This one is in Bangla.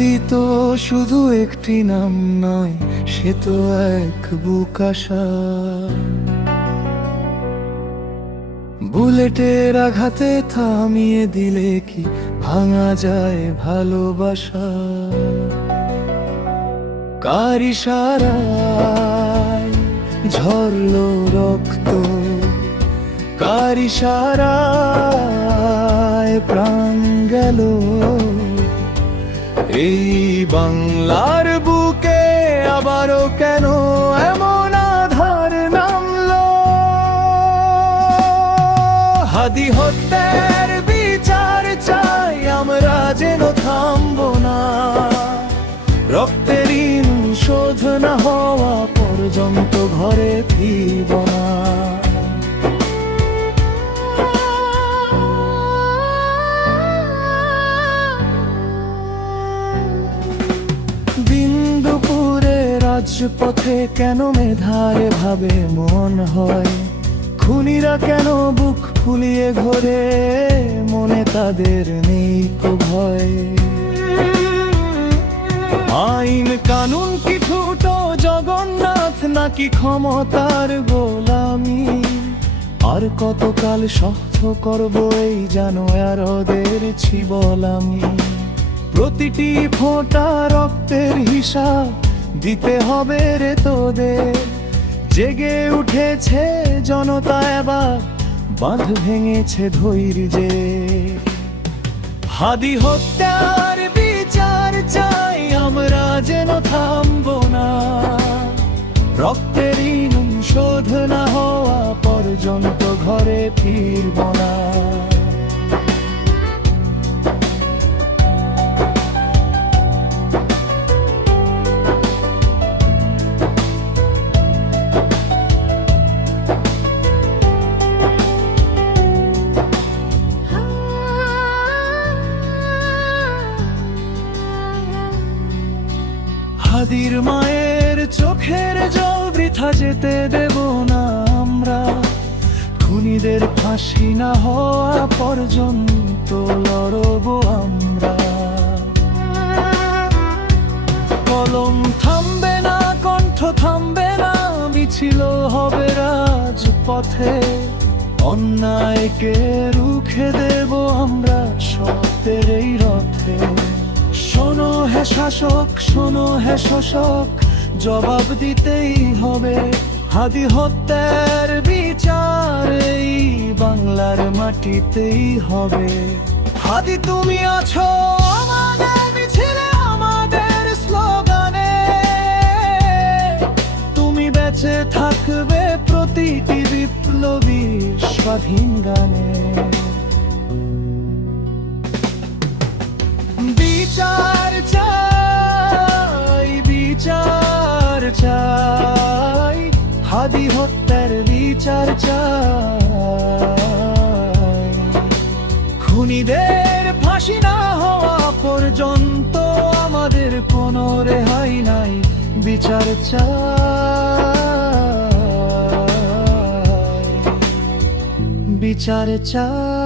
হাদি তো শুধু একটি নাম নয়, সে তো এক বুক আশা। বুলেটের আঘাতে থামিয়ে দিলে কি ভাঙা যায় ভালোবাসা? কার ইশারায় ঝরলো রক্ত, কার ইশারায় প্রাণ গেল? এই বাংলার বুকে আবারও কেন এমন আধার নামলো? হাদি হত্যার বিচার চাই আমরা, যেন থামবো না। রক্তের ঋণ শোধ না হওয়া পর্যন্ত ঘরে ফিরব না। বিন্দুপুরে রাজপথে কেন মেধারে ভাবে মন হয়? খুনিরা কেন বুক ফুলিয়ে ঘোরে, মনে তাদের নেই তো ভয়? আইন কানুন কি ঠুটো জগন্নাথ, নাকি ক্ষমতার গোলামি? আর কতকাল সহ্য করবো এই জানোয়ারদের ছিবলামি? প্রতিটি ফোঁটা রক্তের হিসাব দিতে হবে রে তোদের। জেগে উঠেছে জনতা এবার, বাঁধ ভেঙেছে ধৈর্যে। হাদি হত্যার বিচার চাই আমরা, যেন থামবো না। রক্তের ঋণ শোধ না হওয়া পর্যন্ত ঘরে ফিরব না। হাদির মায়ের চোখের জল বৃথা যেতে দেব না আমরা। খুনিদের ফাঁসি না হওয়া পর্যন্ত লড়ব আমরা। কলম থামবে না, কণ্ঠ থামবে না, মিছিল হবে রাজপথে। অন্যায়কে রুখে দেব আমরা সত্যের এই রথে। শোনো হে শাসক, শোনো হে শোষক, জবাব দিতেই হবে। হাদি হত্যার বিচার এই বাংলার মাটিতেই হবে। হাদি তুমি আছো আমাদের মিছিলে, আমাদের স্লোগানে। তুমি বেঁচে থাকবে প্রতিটি বিপ্লবী স্বাধীন গানে। বিচার চাই, বিচার চাই, হাদি হত্যার বিচার চাই। খুনিদের ফাঁসি না হওয়া পর্যন্ত আমাদের কোনো রেহাই নাই। বিচার চাই, বিচার চাই।